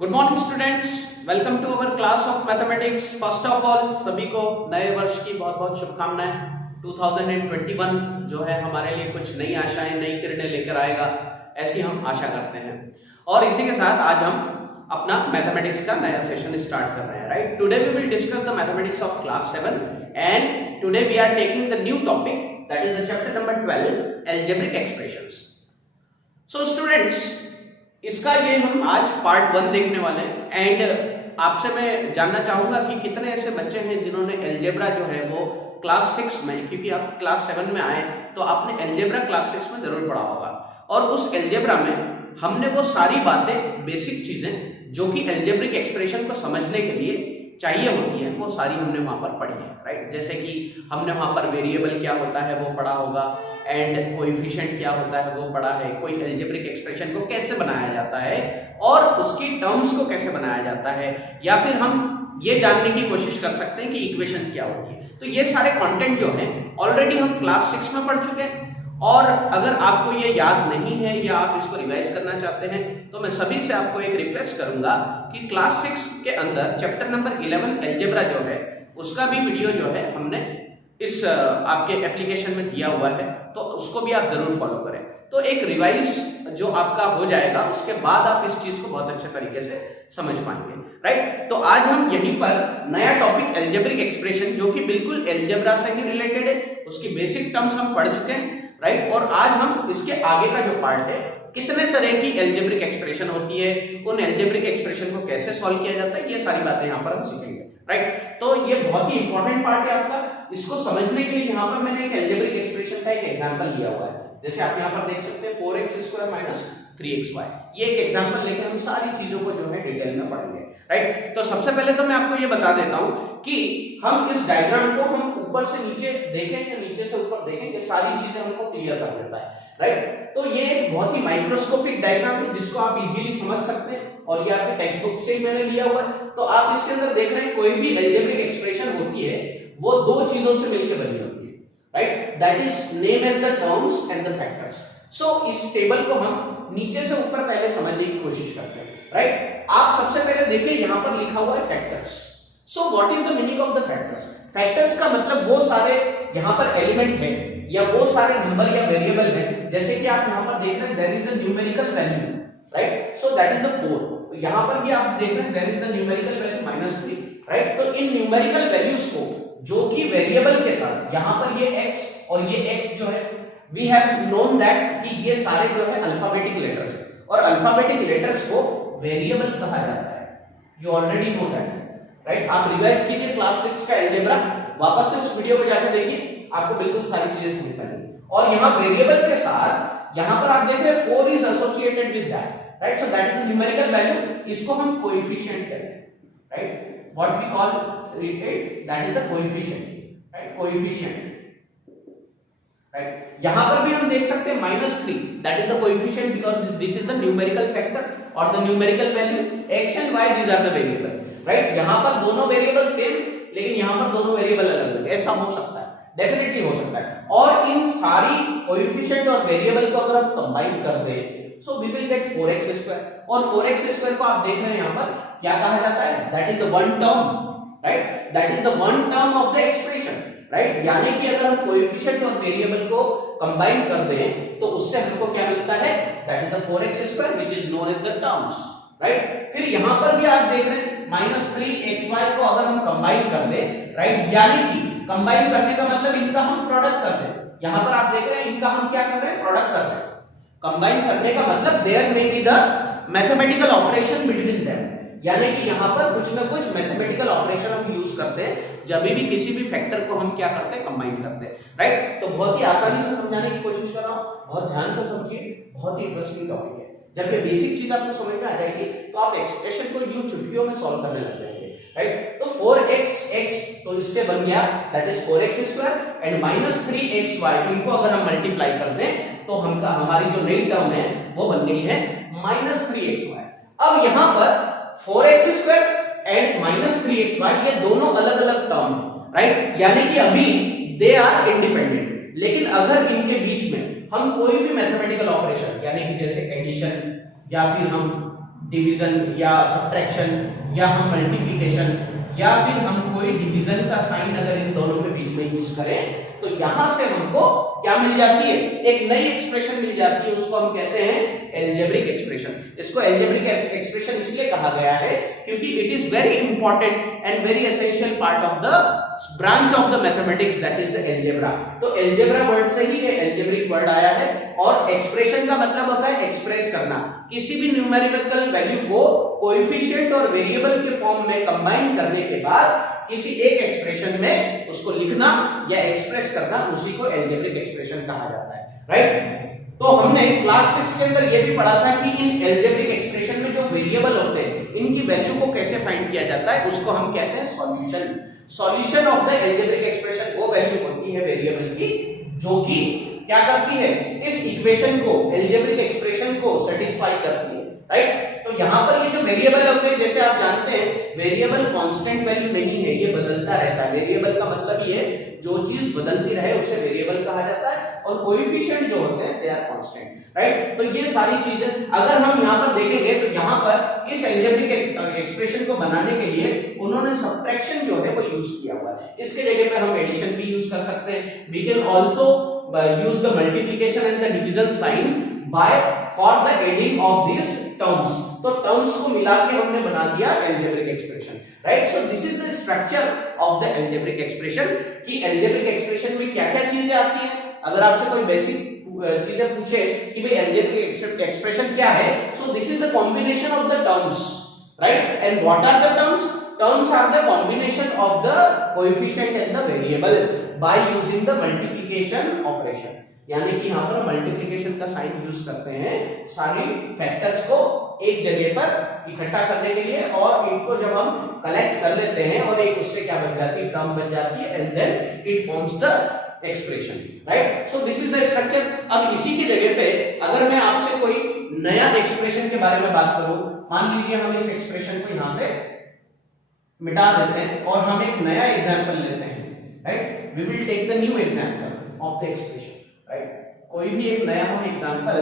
Good morning students, welcome to our class of mathematics. First of all सभी को नए वर्ष की बहुत बहुत शुभकामनाएं। 2021 जो है हमारे लिए कुछ नई आशाएं, नई किरणें लेकर आएगा, ऐसी हम आशा करते हैं। और इसी के साथ आज हम अपना मैथमेटिक्स का नया सेशन स्टार्ट कर रहे हैं। Right, today we will discuss the mathematics of class 7 and today we are taking the new topic, that is the chapter number 12, algebraic expressions. So students, इसका ये हम आज पार्ट 1 देखने वाले हैं। एंड आपसे मैं जानना चाहूंगा कि कितने ऐसे बच्चे हैं जिन्होंने अलजेब्रा जो है वो क्लास 6 में, क्योंकि आप क्लास 7 में आए तो आपने अलजेब्रा क्लास 6 में जरूर पढ़ा होगा। और उस अलजेब्रा में हमने वो सारी बातें, बेसिक चीजें जो कि अलजेब्रिक एक्सप्रेशन को समझने के लिए चाहिए होती है, वो सारी हमने वहां पर पढ़ी है। राइट, जैसे कि हमने वहां पर वेरिएबल क्या होता है वो पढ़ा होगा, एंड कोएफिशिएंट क्या होता है वो पढ़ा है, कोई अलजेब्रिक एक्सप्रेशन को कैसे बनाया जाता है और उसकी टर्म्स को कैसे बनाया जाता है, या फिर हम ये जानने की कोशिश कर सकते हैं कि इक्वेशन क्या होती है। तो ये सारे कंटेंट जो है ऑलरेडी हम क्लास 6 में पढ़ चुके हैं। और अगर आपको ये याद नहीं है या आप इसको रिवाइज करना चाहते हैं तो मैं सभी से आपको एक रिक्वेस्ट करूंगा कि क्लास 6 के अंदर चैप्टर नंबर 11 अलजेब्रा जो है उसका भी वीडियो जो है हमने इस आपके एप्लीकेशन में दिया हुआ है, तो उसको भी आप जरूर फॉलो करें। तो एक रिवाइज जो आपका हो जाएगा, उसके बाद आप इस चीज को बहुत अच्छे तरीके से समझ पाएंगे। राइट, तो आज हम यहीं पर नया टॉपिक अलजेब्रिक एक्सप्रेशन, जो कि बिल्कुल अलजेब्रा से ही रिलेटेड है, उसकी बेसिक टर्म्स हम पढ़ चुके हैं। राइट, और आज हम इसके आगे का जो पार्ट है, कितने तरह की अलजेब्रिक एक्सप्रेशन होती है, उन अलजेब्रिक एक्सप्रेशन को कैसे सॉल्व किया जाता है, ये सारी बातें यहाँ पर हम सीखेंगे। राइट, तो ये बहुत ही इंपॉर्टेंट पार्ट है आपका। इसको समझने के लिए यहाँ पर मैंने एक अलजेब्रिक एक्सप्रेशन का एक एग्जांपल लिया हुआ है। जैसे आप यहाँ पर देख सकते हैं 4x² - 3xy। ये एक एग्जांपल लेके हम सारी चीजों को जो है डिटेल में पढ़ेंगे। राइट, तो सबसे पहले तो मैं आपको ये बता देता हूं कि हम इस डायग्राम को हम ऊपर से नीचे देखें या नीचे से ऊपर देखें, ये सारी चीजें हमको क्लियर कर देता है। राइट, तो ये एक बहुत ही माइक्रोस्कोपिक डायग्राम है जिसको आप इजीली समझ सकते हैं, और ये आपके टेक्स्ट बुक से ही मैंने लिया हुआ है। तो आप इसके अंदर देख रहे हैं कोई भी अलजेब्रिक एक्सप्रेशन होती है वो दो चीजों से मिलकर बनी होती है। Right, that is name as the terms and the factors. So इस टेबल को हम नीचे से ऊपर पहले समझने की कोशिश करते हैं। राइट, आप सबसे पहले देखिए यहां पर लिखा हुआ है factors. So what is the meaning of the factors? Factors का मतलब वो सारे यहां पर एलिमेंट है या वो सारे नंबर या वेरिएबल है, जैसे कि आप यहां पर देख रहे हैं there is a numerical value. Right, so that is the 4। यहां पर भी आप देख रहे हैं there is the numerical value -3। Right, तो इन न्यूमेरिकल वैल्यूज को जो कि वेरिएबल के साथ, यहां पर ये x और ये x जो है, वी हैव नोन दैट कि ये सारे जो है अल्फाबेटिक लेटर्स है, और अल्फाबेटिक लेटर्स को वेरिएबल कहा जाता है। You already know that. Right, आप रिवाइज कीजिए क्लास 6 का अलजेब्रा, वापस से उस वीडियो को जाकर देखिए, आपको बिल्कुल सारी चीजें समझ पाएंगे। और यहाँ वेरिएबल के साथ यहाँ पर आप देख रहे हैं 4 is associated with that. Right, so that is the numerical value, इसको हम कोएफिशिएंट कहते हैं। Right, what we call it, that is the coefficient. Right, coefficient. Right, यहां पर भी हम देख सकते हैं -3, that is the coefficient because this is the numerical factor और the numerical value x and y, these are the variable. Right, यहां पर दोनों वेरिएबल सेम, लेकिन यहां पर दोनों वेरिएबल अलग अलग, ऐसा हो सकता है, डेफिनेटली हो सकता है। और इन सारी कोएफिशिएंट और वेरिएबल को अगर हम कंबाइन कर दें so we will get 4x²। और 4x² को आप देख रहे हैं यहां पर क्या कहा जाता है, that is the one term. Right, that is the one term of the expression. Right, यानी कि अगर हम कोएफिशिएंट और वेरिएबल को कंबाइन कर दें तो उससे हमको क्या मिलता है, that is the 4x² which is known as the terms. Right, फिर यहां पर भी आप देख रहे हैं -3xy को अगर हम कंबाइन कर दें, राइट, यानी कि कंबाइन करने का मतलब इनका हम प्रोडक्ट कर दें। यहां पर आप देख रहे हैं इनका हम क्या कर रहे हैं, प्रोडक्ट कर रहे हैं। कंबाइन करने का मतलब there may be the mathematical operation between them, यानी कि यहां पर कुछ ना कुछ मैथमेटिकल ऑपरेशन हम यूज करते हैं जब भी किसी भी फैक्टर को हम क्या करते हैं, कंबाइन करते हैं। राइट, तो बहुत ही आसानी से समझाने की कोशिश कर रहा हूं, बहुत ध्यान से समझिए, बहुत ही इंटरेस्टिंग टॉपिक है। जब ये बेसिक चीज आपको समझ में आ जाएगी तो आप एक्सप्रेशन को यूं चुटकियों में सॉल्व करने लग जाएंगे। राइट, तो 4x तो इससे बन गया that is 4x² and -3xy, इनको अगर हम मल्टीप्लाई कर दें तो हमारी जो नई टर्म है वो बन गई है -3xy। अब यहां पर 4x² एंड -3xy ये दोनों अलग अलग टर्म है। राइट, यानी कि अभी दे आर इंडिपेंडेंट, लेकिन अगर इनके बीच में हम कोई भी मैथमेटिकल ऑपरेशन, यानी कि जैसे एडिशन या फिर हम डिवीजन या सब्ट्रैक्शन या हम मल्टीप्लिकेशन या फिर हम कोई डिवीजन का साइन अगर इन दोनों के बीच में यूज करें तो यहां से हमको क्या मिल जाती है, एक नई एक्सप्रेशन मिल जाती है, उसको हम कहते हैं एल्जेब्रिक एक्सप्रेशन। इसको एल्जेब्रिक एक्सप्रेशन इसलिए कहा गया है क्योंकि it is very important and very essential part of the branch of the mathematics that is the algebra. तो एल्जेब्रा वर्ड से ही ये एल्जेब्रिक वर्ड आया है और एक्सप्रेशन का मतलब होता है एक्सप्रेस करना, किसी भी न्यूमेरिकल वैल्यू को कोएफिशिएंट और वेरिएबल के फॉर्म में कंबाइन करने के बाद किसी एक एक्सप्रेशन में उसको लिखना या एक्सप्रेस करना, उसी को एल्जेब्रिक एक्सप्रेशन कहा जाता है, राइट। तो हमने क्लास 6 के अंदर ये भी पढ़ा था कि इन एल्जेब्रिक एक्सप्रेशन में जो वेरिएबल होते हैं इनकी वैल्यू को कैसे फाइंड किया जाता है, उसको हम कहते हैं solution. Solution of the algebraic expression वो वैल्यू होती है वेरिएबल की जो कि क्या करती है, इस इक्वेशन को, एल्जेब्रिक एक्सप्रेशन को सेटिस्फाई करती है, राइट। तो यहां पर ये जो वेरिएबल होते हैं, जैसे आप जानते हैं वेरिएबल कांस्टेंट वैल्यू नहीं है, ये बदलता रहता है। वेरिएबल का मतलब ये है जो चीज बदलती रहे उसे वेरिएबल कहा जाता है और कोएफिशिएंट जो होते हैं दे आर कांस्टेंट, राइट। तो ये सारी चीजें अगर हम यहां पर देखेंगे तो यहां पर इस एल्जेब्रिक एक्सप्रेशन को बनाने के लिए उन्होंने सब्ट्रैक्शन जो है वो यूज किया हुआ है। इसके जगह पे हम एडिशन भी यूज कर सकते हैं। We can also use the multiplication and the division sign by for the adding of these terms। तो terms को मिला के हमने बना दिया algebraic expression, right। so this is the structure of the algebraic expression कि algebraic expression में क्या-क्या चीजें आती हैं। अगर आपसे कोई बेसिक चीजें पूछे कि भाई algebraic expression क्या है, so this is the combination of the terms, right। and what are the terms? Terms are the combination of the coefficient and the variable by using the multiplication operation। यानी कि यहाँ पर multiplication का sign use करते हैं सारी factors को एक जगह पर इकट्ठा करने के लिए, और इनको जब हम कलेक्ट कर लेते हैं और एक उससे क्या बन जाती है, टर्म बन जाती है, and then it forms the expression, right. So this is the structure. अब इसी की जगह पे अगर मैं आपसे कोई नया एक्सप्रेशन के बारे में बात करूं, मान लीजिए हम इस एक्सप्रेशन को यहां से मिटा देते हैं और हम एक नया एग्जांपल लेते हैं, right. We will take the new example of the expression, right. कोई भी एक नया हम एग्जांपल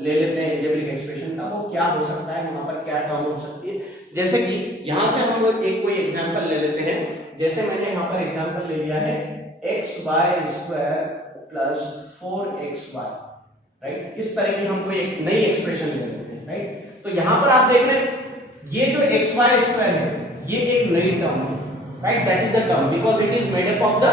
ले लेते हैं एल्जेब्रिक एक्सप्रेशन का, वो क्या हो सकता है, वहां पर क्या टर्म हो सकती है। जैसे कि यहां से हम लोग एक कोई एग्जांपल ले लेते हैं, जैसे मैंने यहां पर एग्जांपल ले लिया है xy² प्लस 4xy, राइट। इस तरह की हम कोई एक नई एक्सप्रेशन ले लेते हैं, राइट। तो यहां पर आप देख रहे हैं ये जो xy² है ये एक नई टर्म है, right. That is the term because it is made up of the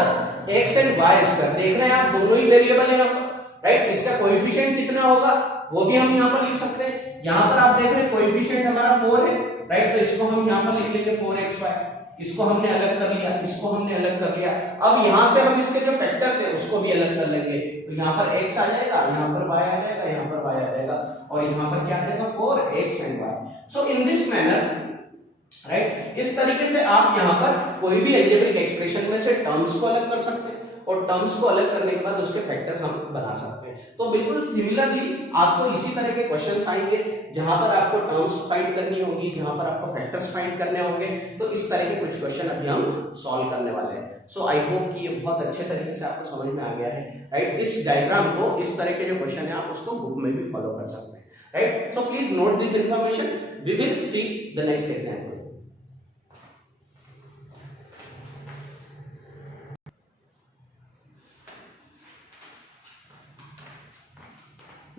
x and y square. देख रहे हैं आप दोनों ही वेरिएबल है यहां पर, राइट। इसका कोएफिशिएंट कितना होगा वो भी हम यहां पर लिख सकते हैं। यहां पर आप देख रहे हैं कोएफिशिएंट हमारा 4 है, राइट। तो इसको हम यहां पर लिख लेंगे 4xy। इसको हमने अलग कर लिया, इसको हमने अलग कर लिया। अब यहां से हम इसके जो फैक्टर्स है उसको भी अलग कर लेंगे। तो यहां पर x आ जाएगा, यहां पर y आ जाएगा, यहां पर y आ जाएगा, और यहां पर क्या आ जाएगा 4x and y। So in this manner, right, इस तरीके से आप यहां पर कोई भी एल्जेब्रिक एक्सप्रेशन में से टर्म्स को अलग कर सकते हैं और टर्म्स को अलग करने के बाद उसके फैक्टर्स हम बना सकते हैं। तो बिल्कुल सिमिलरली आपको इसी तरह के क्वेश्चंस आएंगे जहां पर आपको टर्म्स फाइंड करनी होगी, जहां पर आपको फैक्टर्स फाइंड करने होंगे। तो इस तरह के कुछ क्वेश्चन अभी हम सॉल्व करने वाले हैं। सो आई होप कि ये बहुत अच्छे तरीके से आपको समझ में आ गया है, राइट। इस डायग्राम को, इस तरह के जो क्वेश्चन है आप उसको बुक में भी फॉलो कर सकते हैं, right. So please note this information. We will see the next example.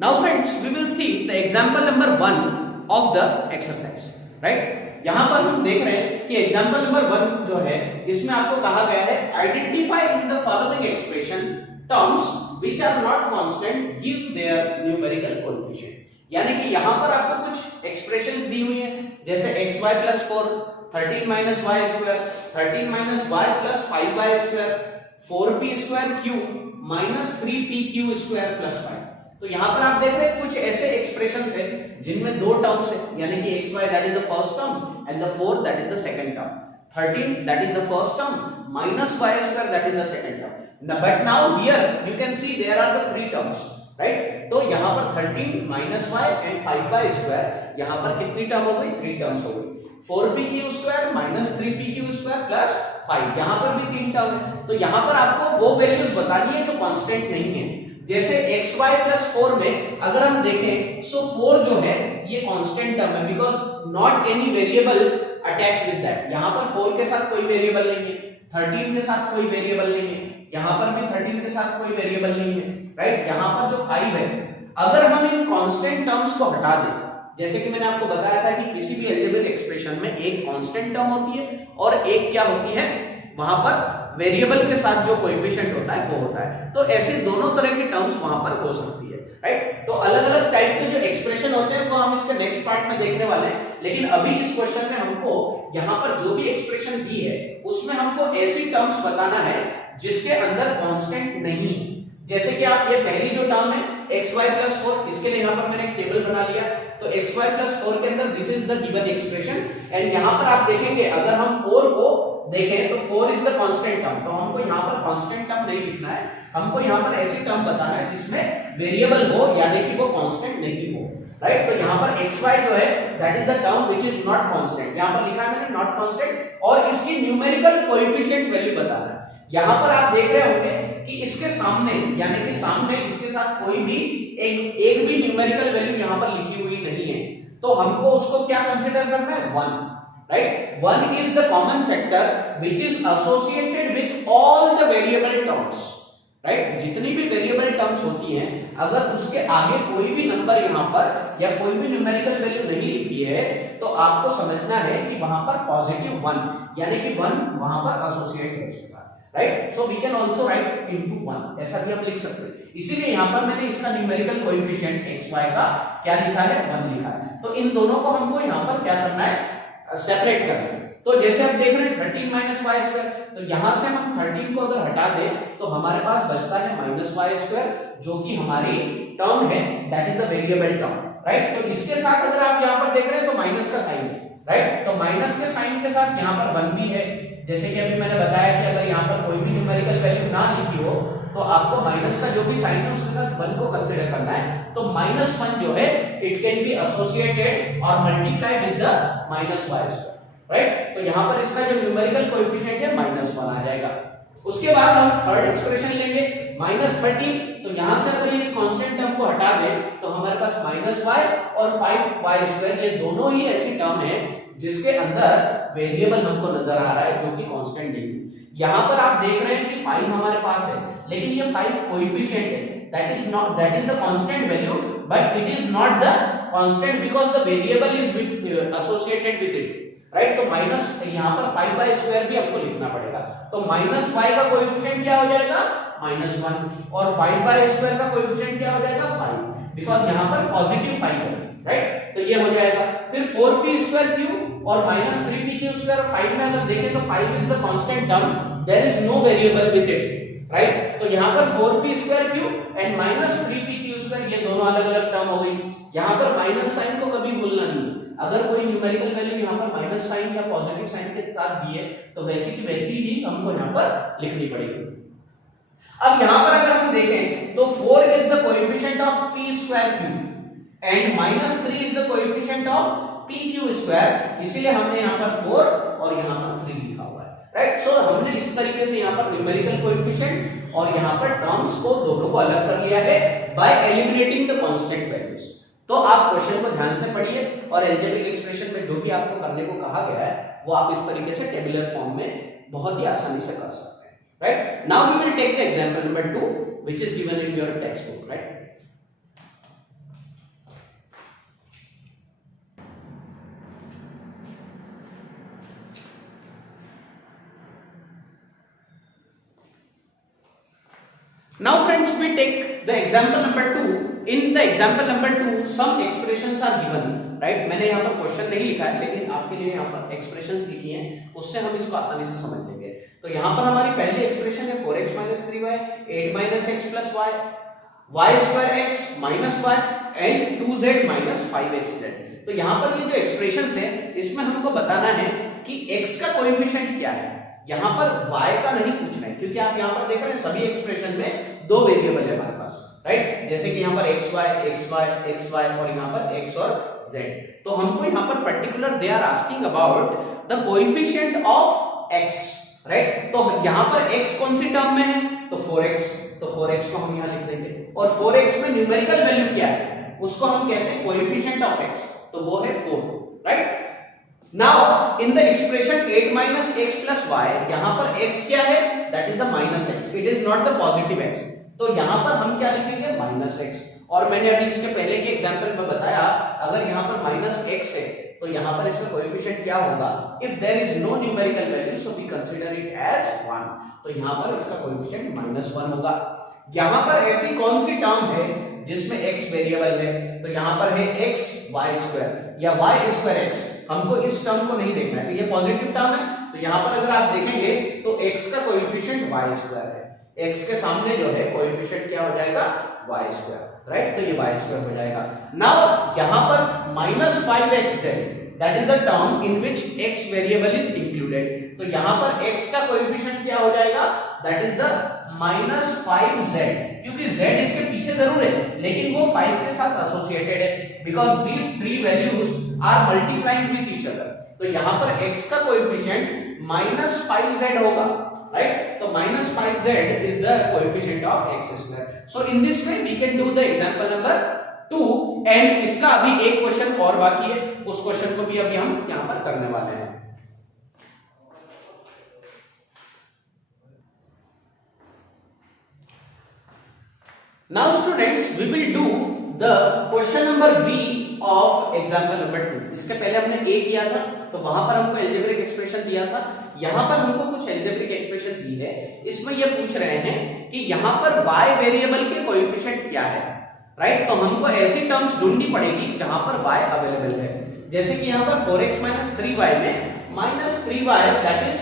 Now friends, we will see the example number 1 of the exercise, right? यहाँ पर हम देख रहे हैं कि एग्जाम्पल नंबर 1 जो है इसमें आपको कहा गया है identify in the following expression terms which are not constant give their numerical coefficient. यानी कि यहाँ पर आपको कुछ एक्सप्रेशंस दी हुई हैं, जैसे xy + 4, 13 - y², 13 - y + 5y², 4p² - 3pq² + 5। तो यहां पर आप देख रहे हैं कुछ ऐसे एक्सप्रेशंस है जिनमें दो टर्म्स है, यानी कि xy that is the first term and the 4 that is the second term, 13 that is the first term minus y² that is the second term. But now here you can see there are the three terms, right. तो यहां पर 13 - y and 5y², यहां पर कितनी term हो गई, 3 terms हो गई। 4pq² - 3pq² + 5, यहां पर भी 3 टर्म है। तो यहां पर आपको वो वैल्यूज बतानी है जो कांस्टेंट नहीं है। जैसे एक्स वाई प्लस 4 में अगर हम देखें सो 4 जो है ये कांस्टेंट टर्म है because not any variable attach with that. यहां पर 4 के साथ कोई वेरिएबल नहीं है, 13 के साथ कोई वेरिएबल नहीं है, यहां पर भी 13 के साथ कोई वेरिएबल नहीं है, राइट। यहां पर जो 5 है अगर हम इन कांस्टेंट टर्म्स को हटा दें, जैसे कि मैंने आपको बताया था कि किसी भी अलजेब्रिक एक्सप्रेशन में एक कांस्टेंट टर्म होती है और एक क्या होती है, वहां पर वेरिएबल के साथ जो कोएफिशिएंट होता है वो होता है। तो ऐसे दोनों तरह की टर्म्स वहां पर हो सकती है, राइट। तो अलग अलग टाइप के जो एक्सप्रेशन होते हैं वो हम इसके नेक्स्ट पार्ट में देखने वाले हैं, लेकिन अभी इस क्वेश्चन में हमको यहाँ पर जो भी एक्सप्रेशन दी है उसमें हमको ऐसी टर्म्स बताना है जिसके अंदर कांस्टेंट नहीं है। जैसे कि आप ये पहली जो टर्म है xy प्लस 4, इसके लिए यहाँ पर मैंने एक टेबल बना लिया। तो xy प्लस 4 के अंदर this is the given expression and यहाँ पर आप देखेंगे अगर हम 4 को देखें तो 4 इज द कांस्टेंट टर्म। तो हमको यहाँ पर कांस्टेंट टर्म नहीं लिखना है, हमको यहाँ पर ऐसी टर्म बताना है जिसमें वेरिएबल हो यानी कि वो कांस्टेंट नहीं हो, राइट। तो यहाँ पर xy जो है that is the term which is not constant, यहाँ पर लिखा है मैंने नॉट कांस्टेंट, और इसकी न्यूमेरिकल कोएफिशिएंट वैल्यू बताना है। यहाँ पर आप देख रहे होंगे कि इसके सामने यानी कि सामने इसके साथ कोई भी एक भी न्यूमेरिकल वैल्यू यहाँ पर लिखी हुई नहीं है, तो हमको उसको क्या कंसीडर करना है, 1, right. 1 is the common factor which is associated with all the variable terms, right. जितनी भी वेरिएबल टर्म्स होती हैं अगर उसके आगे कोई भी नंबर यहाँ पर या कोई भी न्यूमेरिकल वैल्यू नहीं लिखी है तो आपको समझना है कि वहां पर पॉजिटिव 1 यानी कि 1 वहां पर एसोसिएट है उसके साथ, right. So we can also write into 1, ऐसा भी हम लिख सकते हैं। इसीलिए यहां पर मैंने इसका न्यूमेरिकल कोएफिशिएंट xy का क्या लिखा है, 1 लिखा है। तो इन दोनों को हमको यहां पर क्या करना है, सेपरेट करना है। तो जैसे आप देख रहे हैं 13 माइनस वाई स्क्वायर, तो यहां से हम 13 को अगर हटा दें तो हमारे पास बचता है माइनस वाई स्क्वायर जो कि हमारी टर्म है, that is the variable term, right. तो इसके साथ अगर आप यहां पर देख रहे हैं तो माइनस का साइन है, राइट। तो माइनस के साइन के साथ यहां पर 1 भी है, जैसे कि अभी मैंने बताया कि अगर यहाँ पर कोई भी न्यूमेरिकल वैल्यू ना लिखी हो तो आपको माइनस का जो भी साइन है उसके साथ 1 को कंसीडर करना है। तो -1 जो है इट कैन बी एसोसिएटेड और multiply with the minus y square, right. तो यहाँ पर इसका जो न्यूमेरिकल कोएफिशिएंट है -1 आ जाएगा। उसके बाद हम थर्ड एक्सप्रेशन लेंगे -13, तो यहां से अगर इस कांस्टेंट टर्म को हटा दें तो हमारे पास -y और 5y² ये दोनों ही ऐसी टर्म है जिसके अंदर वेरिएबल हमको नजर आ रहा है जो कि कांस्टेंट नहीं है। यहां पर आप देख रहे हैं कि 5 हमारे पास है लेकिन ये 5 कोएफिशिएंट है, that is the constant value but it is not the constant because the variable is associated with it, right. तो माइनस यहां पर 5y² भी हमको लिखना पड़ेगा। तो -y का कोएफिशिएंट क्या हो जाएगा, -1, और 5y² का कोएफिशिएंट क्या हो जाएगा, 5, बिकॉज़ यहां पर पॉजिटिव 5 है, राइट। तो ये हो जाएगा। फिर 4p² और -3p² और 5 में अगर देखें तो 5 is the constant term, there is no variable with it, right. तो यहां पर 4p² एंड -3p² ये दोनों अलग अलग टर्म हो गई। यहां पर माइनस साइन को कभी भूलना नहीं, अगर कोई न्यूमेरिकल वैल्यू यहां पर माइनस साइन या पॉजिटिव साइन के साथ दी है तो वैसी की वैसी ही हमको यहां पर लिखनी पड़ेगी। अब यहां पर अगर हम देखें तो 4 is the coefficient of p²q and -3 is the coefficient of pq², इसीलिए हमने यहां पर 4 और यहां पर 3 लिखा हुआ है, राइट। सो हमने इस तरीके से यहां पर न्यूमेरिकल कोएफिशिएंट और यहां पर टर्म्स को दोनों को अलग कर लिया है bye eliminating the constant values. तो आप क्वेश्चन को ध्यान से पढ़िए और अलजेब्रिक एक्सप्रेशन में जो भी आपको करने को कहा गया है वो आप इस तरीके से टेबुलर फॉर्म में बहुत ही आसानी से कर सकते हैं, right. Now we will take the example number 2 which is given in your text book, right. Now friends, we take the example number 2. In the example number 2, some expressions are given, right? मैंने यहाँ पर question नहीं लिखा है लेकिन आपके लिए यहाँ पर एक्सप्रेशंस लिखी हैं, उससे हम इसको आसानी से समझ लेंगे। तो यहाँ पर हमारी पहली एक्सप्रेशन है 4x - 3y 8 - x + y y²x - y and 2z - 5xz। तो यहाँ पर ये जो एक्सप्रेशंस है इसमें हमको बताना है कि x का कोएफिशिएंट क्या है। यहां पर y का नहीं पूछना है क्योंकि आप यहां पर देख रहे हैं सभी एक्सप्रेशन में दो वेरिएबल है हमारे पास, राइट। जैसे कि यहां पर xy और यहां पर x और z। तो हमको यहां पर particular they are asking about the coefficient of x, right. तो यहां पर x कौन सी टर्म में है, तो 4x, तो 4x को हम यहां लिख देंगे और 4x में न्यूमेरिकल वैल्यू क्या है, उसको हम कहते हैं कोएफिशिएंट ऑफ x, तो वो है 4, right. Now in the expression 8 minus x plus y, यहां पर x क्या है, that is the minus x, it is not the positive x, तो यहां पर हम क्या लिखेंगे, माइनस x। और मैंने अभी इसके पहले के एग्जांपल में बताया, अगर यहां पर माइनस x है तो यहां पर इसका कोएफिशिएंट क्या होगा, if there is no numerical value so we consider it as 1, तो यहां पर इसका कोएफिशिएंट -1 होगा। यहां पर ऐसी कौन सी टर्म है जिसमें x वेरिएबल है, तो यहां पर है x y² या y² x, हमको इस टर्म को नहीं देखना है, तो ये पॉजिटिव टर्म है, तो यहां पर अगर आप देखेंगे तो x का कोएफिशिएंट y² है, x के सामने जो है कोएफिशिएंट क्या हो जाएगा, y², राइट, तो ये y² हो जाएगा। नाउ यहां पर -5x है, that is the term in which x variable is included, तो यहां पर x का कोएफिशिएंट क्या हो जाएगा, दैट इज द -5z, क्योंकि z इसके पीछे जरूर है लेकिन वो 5 के साथ एसोसिएटेड है, because these three values are multiplying with each other, तो यहां पर x का कोएफिशिएंट -5z होगा, राइट, तो -5z is the coefficient of x²। So in this way we can do the example number 2, and इसका अभी एक क्वेश्चन और बाकी है, उस क्वेश्चन को भी अभी हम यहां पर करने वाले हैं। Now students, we will do the question number B of example number 2. इसके पहले हमने A किया था, तो वहां पर हमको अलजेब्रिक एक्सप्रेशन दिया था, यहां पर हमको कुछ अलजेब्रिक एक्सप्रेशन दी है, इसमें ये पूछ रहे हैं कि यहां पर y वेरिएबल के कोएफिशिएंट क्या है, राइट, तो हमको ऐसी टर्म्स ढूंढनी पड़ेगी जहां पर y अवेलेबल है, जैसे कि यहां पर 4x 3y में -3y that is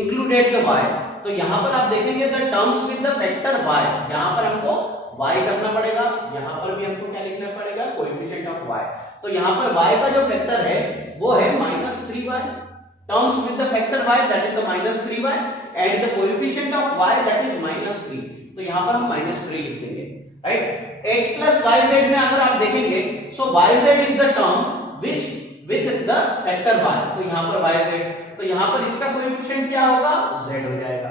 included the y, तो यहां पर आप देखेंगे the terms with the factor y, यहां पर हमको y करना पड़ेगा, यहां पर भी हमको क्या लिखना पड़ेगा, कोएफिशिएंट ऑफ y, तो यहां पर y का जो फैक्टर है वो है -3y, terms with the factor y that is the -3y and the coefficient of y that is -3, तो यहां पर हम -3 लिख देंगे, राइट। 8 प्लस yz में अगर आप देखेंगे सो yz is the term which with the factor y, तो यहां पर yz, तो यहां पर इसका कोएफिशिएंट क्या होगा, z हो जाएगा,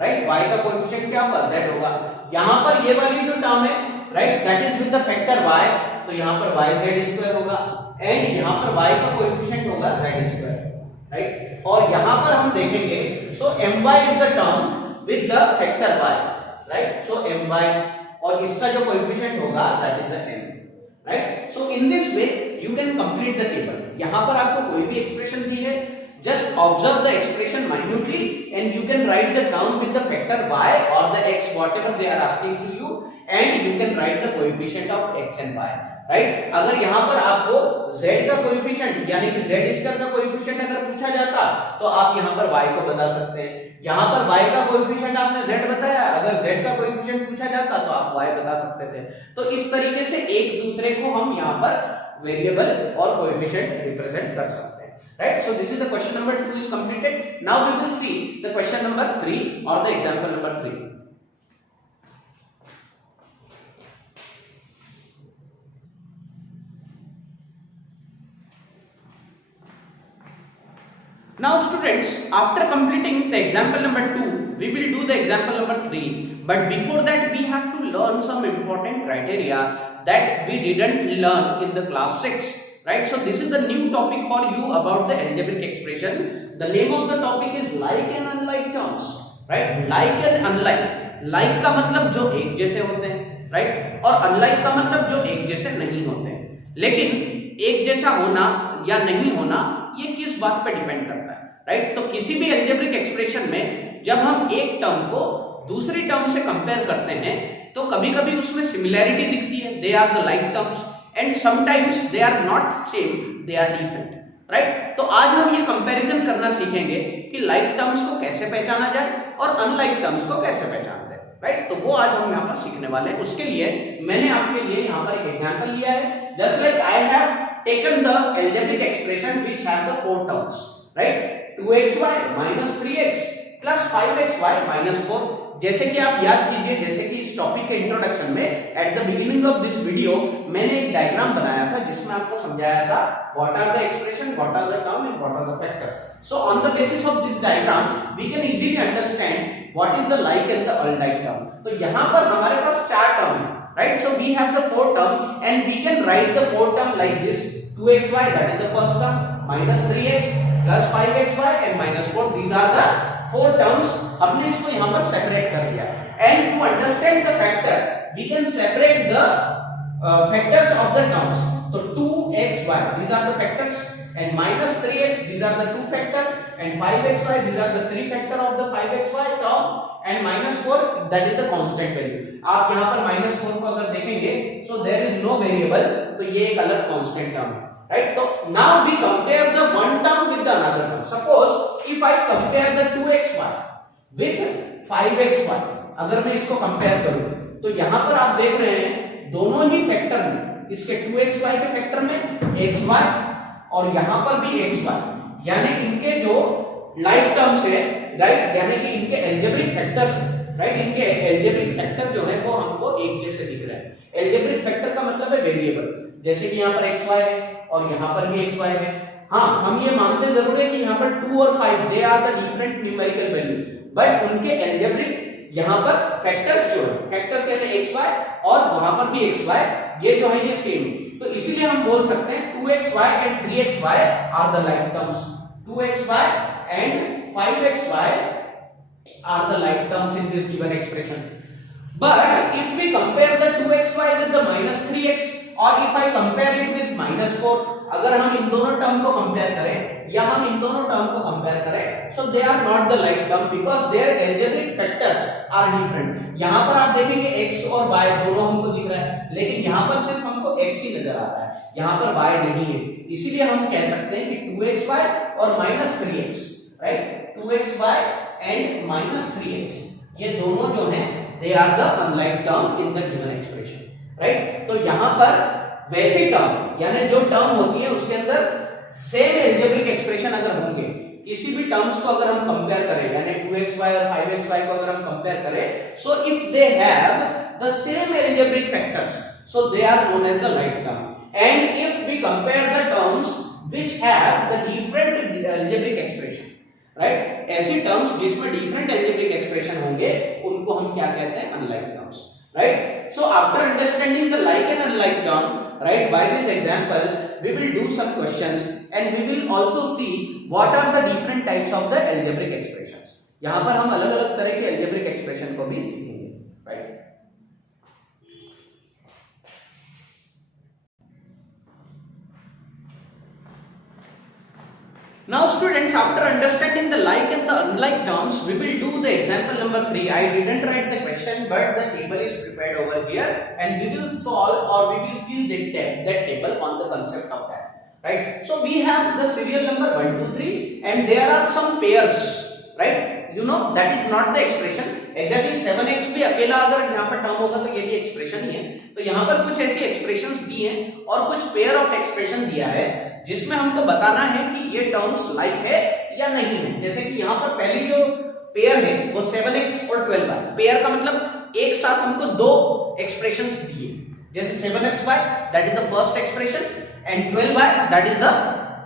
राइट, y का कोएफिशिएंट क्या होगा, z होगा। यहां पर ये वाली जो टर्म है, right, that is with the factor y, तो यहां पर yz² होगा, एंड यहां पर y का कोएफिशिएंट होगा z², राइट, और यहां पर हम देखेंगे सो my is the term with the factor y, right, so my, और इसका जो कोएफिशिएंट होगा that is the m, right. So in this way you can complete the table, यहां पर आपको कोई भी एक्सप्रेशन दी है, just observe the expression minutely and you can write the term with the factor y or the x, whatever they are asking to you, and you can write the coefficient of x and y, right। अगर यहाँ पर आपको z का coefficient यानी कि z² का coefficient अगर पूछा जाता तो आप यहाँ पर y को बता सकते हैं, यहाँ पर y का कोएफिशिएंट आपने z बताया, अगर z का कोएफिशिएंट पूछा जाता तो आप y बता सकते थे, तो इस तरीके से एक दूसरे को हम यहाँ पर वेरिएबल और कोएफिशिएंट रिप्रेजेंट कर सकते हैं, right। So this is the question number 2 is completed. Now we will see the question number 3 or the example number 3. Now students, after completing the example number 2, we will do the example number 3, but before that we have to learn some important criteria that we didn't learn in the class 6. Right, so this is the new topic for you about the algebraic expression. The name of the topic is like and unlike terms, right? Like and unlike. Like का मतलब जो एक जैसे होते हैं, right? और unlike का मतलब जो एक जैसे नहीं होते हैं। लेकिन एक जैसा होना या नहीं होना ये किस बात पे डिपेंड करता है, right? तो किसी भी algebraic expression में जब हम एक टर्म को दूसरी टर्म से कंपेयर करते हैं तो कभी-कभी उसमें सिमिलैरिटी दिखती है, they are the like terms. And sometimes they are not same, they are different, right? तो आज हम ये कंपैरिजन करना सीखेंगे कि like terms को कैसे पहचाना जाए और unlike terms को कैसे पहचानते हैं, right? तो वो आज हम यहाँ पर सीखने वाले हैं। उसके लिए मैंने आपके लिए यहाँ पर एक एग्जांपल लिया है, just like I have taken the algebraic expression which have the 4 terms, right? 2xy minus 3x plus 5xy minus 4। जैसे कि आप याद कीजिए, जैसे कि इस टॉपिक के इंट्रोडक्शन में at the beginning of this video मैंने एक डायग्राम बनाया था जिसमें आपको समझाया था what are the expression, what are the term and what are the factors. So on the basis of this diagram we can easily understand what is the like and the unlike term. तो यहाँ पर हमारे पास 4 term है, right? So we have the four term and we can write the four term like this: 2xy, that is the first term, minus 3x plus 5xy and minus 4. These are the four terms. हमने इसको यहाँ पर separate कर दिया. And to understand the factor, we can separate the factors of the terms. So 2xy, these are the factors, and minus 3x, these are the two factor, and 5xy, these are the three factor of the 5xy term, and minus 4, that is the constant value. आप यहाँ पर minus 4 को अगर देखेंगे, so there is no variable, तो ये एक अलग constant term है, right? So now we compare the one term with the another term. Suppose if I compare the 2xy with 5xy, अगर मैं इसको कंपेयर करूं, तो यहाँ पर आप देख रहे हैं दोनों ही फैक्टर में, इसके 2xy के फैक्टर में xy और यहाँ पर भी xy, यानी इनके जो लाइक टर्म्स है, राइट, यानी कि इनके एल्जेब्रिक फैक्टर्स, राइट, इनके एल्जेब्रिक फैक्टर जो है वो हमको एक जैसे दिख रहे हैं. एल्जेब्रिक फैक्टर का मतलब है वेरिएबल, जैसे कि यहाँ पर xy है और यहाँ पर भी xy है. हाँ, हम ये मानते जरूर है कि यहाँ पर 2 और 5 they are the different numerical value, but उनके एल्जेब्रिक यहाँ पर फैक्टर्स जो है, फैक्टर्स यानी xy और वहां पर भी xy, ये जो है ये सेम. तो इसीलिए हम बोल सकते हैं 2xy and 3xy are the like terms. 2xy and 5xy are the like terms in this given expression. But if we compare the 2xy with the minus 3x or if I compare it with minus 4, अगर हम इन दोनों term को compare करें या हम इन दोनों term को compare करें, so they are not the like term because their algebraic factors are different. यहाँ पर आप देखेंगे x और y दोनों हमको दिख रहा है, लेकिन यहाँ पर सिर्फ हमको x ही नजर आ रहा है, यहाँ पर y नहीं है. इसीलिए हम कह सकते हैं कि 2xy और minus 3x, right? 2xy and minus 3x, ये दोनों जो हैं they are the unlike term in the given expression, right? तो यहाँ पर वैसी टर्म यानी जो टर्म होती है उसके अंदर सेम एल्जेब्रिक एक्सप्रेशन अगर होंगे, किसी भी टर्म्स को अगर हम कंपेयर करें, यानी 2xy और 5xy को अगर हम कंपेयर करें, so if they have the same algebraic factors, so they are known as the like term. And if we compare the terms which have the different algebraic expression, right, ऐसी terms जिसमें different algebraic expression होंगे उनको हम क्या कहते हैं? Unlike terms, right? So after understanding the like and unlike term, right, by this example we will do some questions and we will also see what are the different types of the algebraic expressions. यहाँ पर हम अलग-अलग तरह के algebraic expression को भी सीखेंगे, right? Now students, after understanding the like and the unlike terms, we will do the example number 3. I didn't write the question, but the table is prepared over here and we will solve or we will fill that table on the concept of that, right? So we have the serial number 1, 2, 3 and there are some pairs, right? You know that is not the expression. Exactly 7x भी अकेला अगर यहाँ पर term होगा तो ये भी expression ही है. तो यहाँ पर कुछ ऐसी एक्सप्रेशंस दी हैं और कुछ पेयर ऑफ एक्सप्रेशन दिया है जिसमें हमको बताना है कि ये टर्म्स लाइक है या नहीं है. जैसे कि यहाँ पर पहली जो पेयर है वो 7x और 12y. पेयर का मतलब एक साथ हमको दो एक्सप्रेशंस दिए, जैसे 7xy that is the first expression and 12y that is the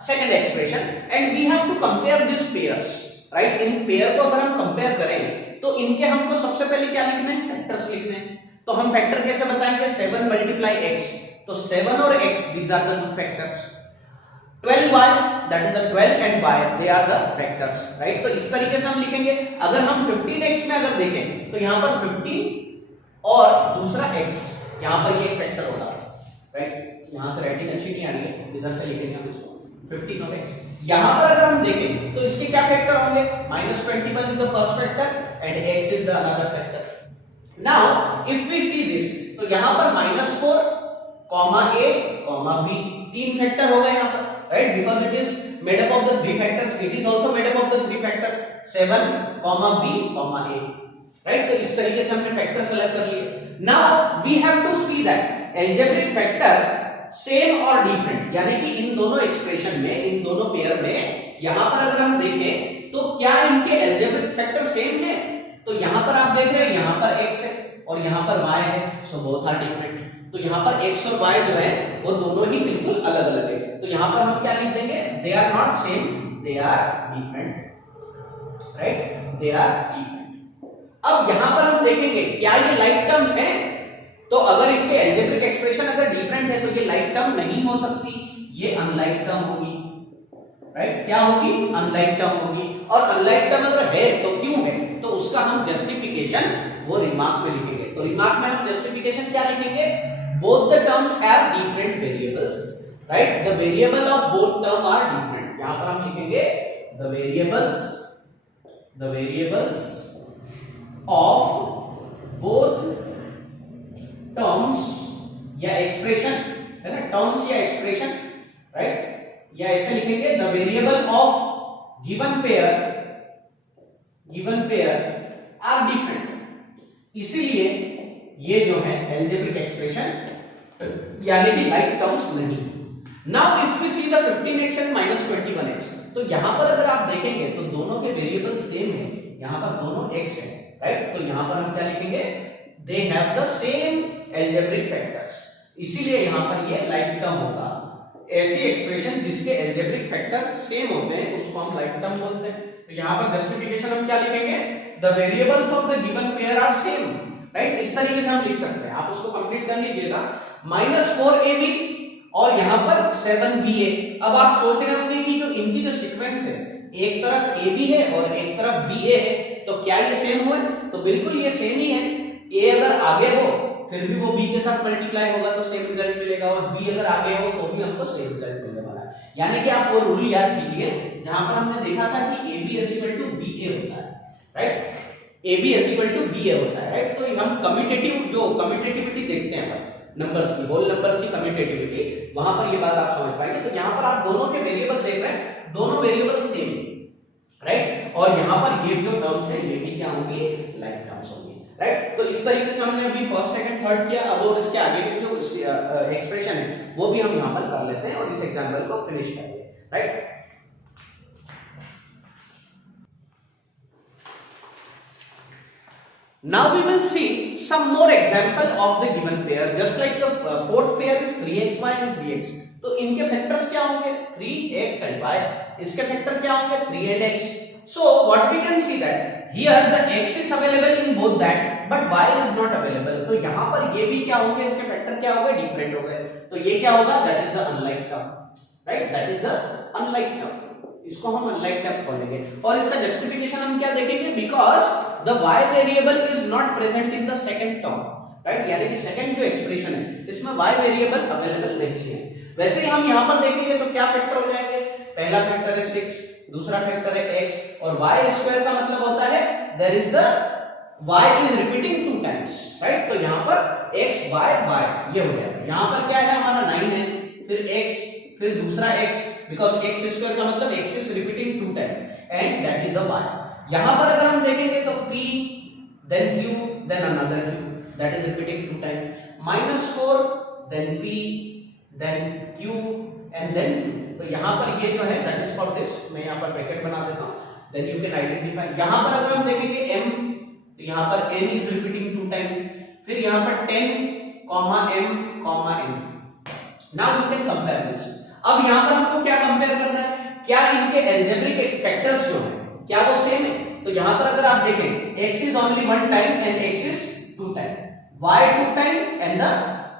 second expression and we have to compare this pairs, right? इन पेयर को अगर हम कंपेयर करें तो इनके हमको सबसे पहले क्या लिखना है? फैक्टर्स लिखने हैं. तो हम फैक्टर कैसे बताएंगे? 7 मल्टीप्लाई x, तो 7 और x these are the two factors. 12y that is the 12 and y they are the factors, right? तो इस तरीके से हम लिखेंगे. अगर हम 15x में अगर देखें तो यहाँ पर 15 और दूसरा x, यहाँ पर ये एक फैक्टर होगा, राइट? यहाँ से राइटिंग अच्छी नहीं आ रही है, इधर से लिखेंगे हम इसको 15 और x. यहाँ पर अगर हम देखें तो इसके क्या फैक्टर होंगे? -21 is the first factor and x is the another factor. Now if we see this, तो यहाँ पर -4, a, b तीन फैक्टर होगा यहाँ पर, right? Because it is made up of the three factors. It is also made up of the three factor 7, b, a. Right? तो इस तरीके से हमने फैक्टर सेलेक्ट कर लिए. Now we have to see that algebraic factor same or different, यानी कि इन दोनों एक्सप्रेशन में, इन दोनों पेयर में, यहाँ पर अगर हम देखें तो क्या इनके algebraic factor सेम है? तो यहाँ पर आप देख रहे हैं यहाँ पर x है और यहाँ पर y है, so both are different. तो यहाँ पर x और y जो है वो दोनों ही बिल्कुल अलग अलग है. तो यहाँ पर हम क्या लिख देंगे? They are not same, they are different, right? They are different. अब यहाँ पर हम देखेंगे क्या ये like terms हैं? तो अगर इनके एल्जेब्रिक एक्सप्रेशन अगर डिफरेंट है तो ये लाइक टर्म नहीं हो सकती, ये अनलाइक टर्म होगी, राइट? क्या होगी? अनलाइक टर्म होगी। और अनलाइक टर्म अगर है तो क्यों है, तो उसका हम जस्टिफिकेशन वो रिमार्क में लिखेंगे। तो रिमार्क में हम जस्टिफिकेशन क्या लिखेंगे? Both the terms have different variables, right? The variable of both term are different. यहां पर हम लिखेंगे the variables of both terms या एक्सप्रेशन, है ना, टर्म्स या एक्सप्रेशन, राइट? या ऐसे लिखेंगे the variable of given pair are different. इसीलिए ये जो है एल्जेब्रिक एक्सप्रेशन यानी कि लाइक टर्म्स नहीं। Now if we see the 15x and -21x, तो यहां पर अगर आप देखेंगे तो दोनों के वेरिएबल सेम है, यहां पर दोनों x है, राइट? तो यहां पर हम क्या लिखेंगे? दे have the same algebraic factors, इसीलिए यहां पर ये लाइक टर्म होगा। ऐसी एक्सप्रेशन जिसके एल्जेब्रिक फैक्टर सेम होते हैं उसको हम लाइक टर्म बोलते हैं। तो यहां पर जस्टिफिकेशन हम क्या लिखेंगे? The variables of the given pair are same, right? इस तरीके से हम लिख सकते हैं, आप उसको कंप्लीट कर लीजिएगा। -4ab और यहां पर 7ba। अब आप सोच रहे होंगे कि जो इनकी जो सीक्वेंस है, एक तरफ ab है और एक तरफ ba है, तो क्या ये सेम हुए? तो बिल्कुल ये सेम ही है। a अगर आगे हो फिर भी वो b के साथ मल्टीप्लाई होगा तो सेम रिजल्ट मिलेगा, और b अगर आगे हो तो भी हमको सेम रिजल्ट मिलने वाला है। यानी कि आप वो रूल याद कीजिए जहां पर हमने देखा था कि ab ba होता है, राइट? ab ba होता है, राइट? तो हम कम्यूटेटिविटी देखते हैं नंबर्स की, होल नंबर्स की कम्यूटेटिविटी, वहां पर ये बात आप समझ पाएंगे। तो यहां पर आप दोनों के वेरिएबल देख रहे हैं, दोनों वेरिएबल सेम, राइट? और यहां पर ये जो टर्म्स है ये भी क्या होंगे? लाइक टर्म्स होंगे, राइट? तो इस तरीके से हमने अभी फर्स्ट सेकंड थर्ड किया। अब और इसके आगे की जो एक्सप्रेशन है वो भी हम यहां पर कर लेते हैं और इस एग्जांपल को फिनिश करेंगे, right? Now we will see some more example of the given pair. Just like the fourth pair is 3xy and 3x. तो इनके फैक्टर्स क्या होंगे? 3x and y. इसके फैक्टर क्या होंगे? 3 and x. So what we can see that here the x is available in both that, but y is not available. तो यहाँ पर ये भी क्या होंगे? इसके फैक्टर क्या होंगे? डिफरेंट हो गए। तो ये क्या होगा? That is the unlike term, right? That is the unlike term. इसको हम अनलाइक टर्म बोलेंगे। और इसका जस्टिफिकेशन हम क्या देखेंगे? Because the y variable is not present in the second term, right? यानी कि सेकंड जो एक्सप्रेशन है इसमें y वेरिएबल अवेलेबल नहीं है। वैसे ही हम यहां पर देखेंगे तो क्या फैक्टर हो जाएंगे? पहला फैक्टर है 6, दूसरा फैक्टर है x, और y स्क्वायर का मतलब होता है there is the y is repeating 2 times, right? तो यहां पर x y y ये हो जाएगा। यहां पर क्या है? हमारा 9 है, फिर x, फिर दूसरा x, बिकॉज x स्क्वायर का मतलब x is repeating 2 time and that is the y। यहां पर अगर हम देखेंगे तो p then q then another q that is repeating 2 time, -4 then p then q and then q। तो यहां पर ये जो है दैट इज फॉर दिस, मैं यहां पर ब्रैकेट बना देता हूं, then you can identify। यहां पर अगर हम देखेंगे m, तो यहां पर n इज रिपीटिंग 2 टाइम, फिर यहां पर 10, m, n। Now you can compare this. अब यहां पर हमको क्या कंपेयर करना है? क्या इनके एल्जेब्रिक फैक्टर्स जो हैं क्या वो सेम है? तो यहां पर अगर आप देखें x is only 1 time and x is 2 time, y 2 time and the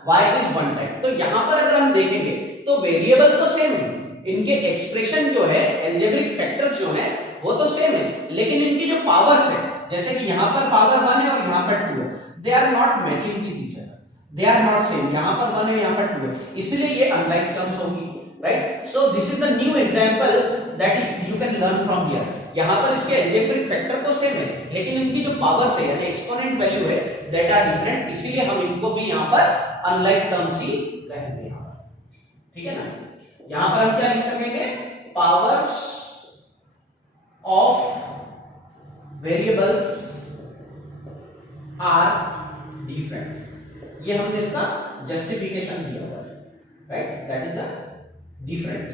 y is 1 time. तो यहां पर अगर हम देखेंगे तो वेरिएबल तो सेम है, इनके एक्सप्रेशन जो है एल्जेब्रिक फैक्टर्स जो है वो तो सेम है, लेकिन इनकी जो पावर्स है, जैसे कि यहां पर पावर 1 है और यहां पर 2 है, they are not matching with each other, they are not same. यहां पर 1 है, यहां पर 2 है, इसलिए ये अनलाइक टर्म्स होगी, right? So this is the new example that you can learn from here. यहां पर इसके एल्जेब्रिक फैक्टर तो सेम है, लेकिन इनकी जो पावर्स है यानी एक्सपोनेंट वैल्यू है दैट आर डिफरेंट, इसीलिए हम इनको भी यहां पर अनलाइक टर्म्स ही कहेंगे, ठीक है ना? यहां पर हम क्या लिख सकेंगे? Powers of variables are different. ये हमने इसका जस्टिफिकेशन दिया हुआ है, right? That is the different,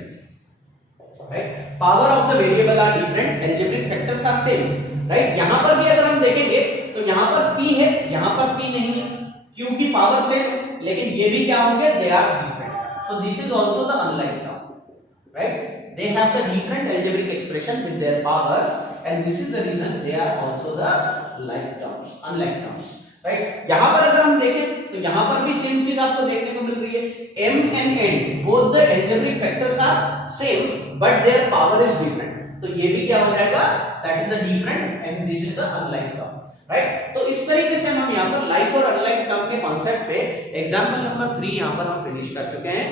right? Power of the variable are different, algebraic factors are same, right? यहां पर भी अगर हम देखेंगे तो यहां पर p है, यहां पर p नहीं है, q की पावर सेम, लेकिन ये भी क्या होंगे? They are different. So this is also the unlike term, right? They have the different algebraic expression with their powers, and this is the reason they are also the like terms, unlike terms. Right. यहां पर अगर हम देखें तो यहां पर भी same चीज आपको देखने को मिल रही है, m and n both the algebraic factors are same but their power is different. तो ये भी क्या हो जाएगा, that is the different and this is the unlike term, right. तो इस तरीके से हम यहां पर लाइक और अनलाइक टर्म के कॉन्सेप्ट पे एग्जांपल नंबर 3 यहां पर हम फिनिश कर चुके हैं,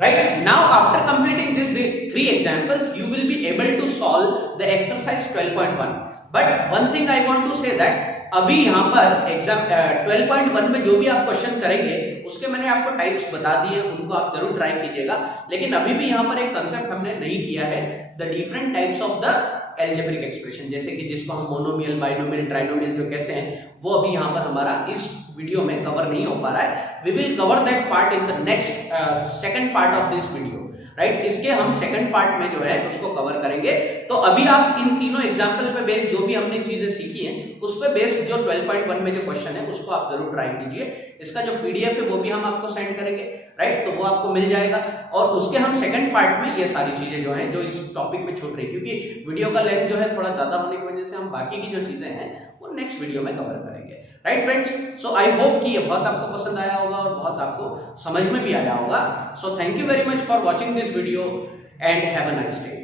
right। Now after completing these three examples you will be able to solve the exercise 12.1, but one thing I want to say that अभी यहाँ पर एग्जाम 12.1 में जो भी आप क्वेश्चन करेंगे उसके मैंने आपको टाइप्स बता दिए, उनको आप जरूर ट्राई कीजिएगा। लेकिन अभी भी यहाँ पर एक कंसेप्ट हमने नहीं किया है, the different types of the algebraic expression, जैसे कि जिसको हम मोनोमियल, बाइनोमियल, ट्राइनोमियल जो कहते हैं, वो अभी यहाँ पर हमारा इस वीडियो में कवर नहीं हो पा रहा है। We will cover that part in the next second part of this video, right. इसके हम सेकंड पार्ट में जो है उसको कवर करेंगे। तो अभी आप इन तीनों एग्जांपल पे बेस्ड जो भी हमने चीजें सीखी हैं उस पे बेस्ड जो 12.1 में जो क्वेश्चन है उसको आप जरूर ट्राई कीजिए। इसका जो पीडीएफ है वो भी हम आपको सेंड करेंगे, राइट, तो वो आपको मिल जाएगा। और उसके हम सेकंड पार्ट में ये सारी चीजें जो हैं जो इस टॉपिक में छूट रही, क्योंकि वीडियो का लेंथ जो है थोड़ा ज्यादा होने की वजह से हम बाकी की जो चीजें हैं वो नेक्स्ट वीडियो में कवर करेंगे, right friends. So I hope कि ये बहुत आपको पसंद आया होगा और बहुत आपको समझ में भी आया होगा। So thank you very much for watching this video and have a nice day.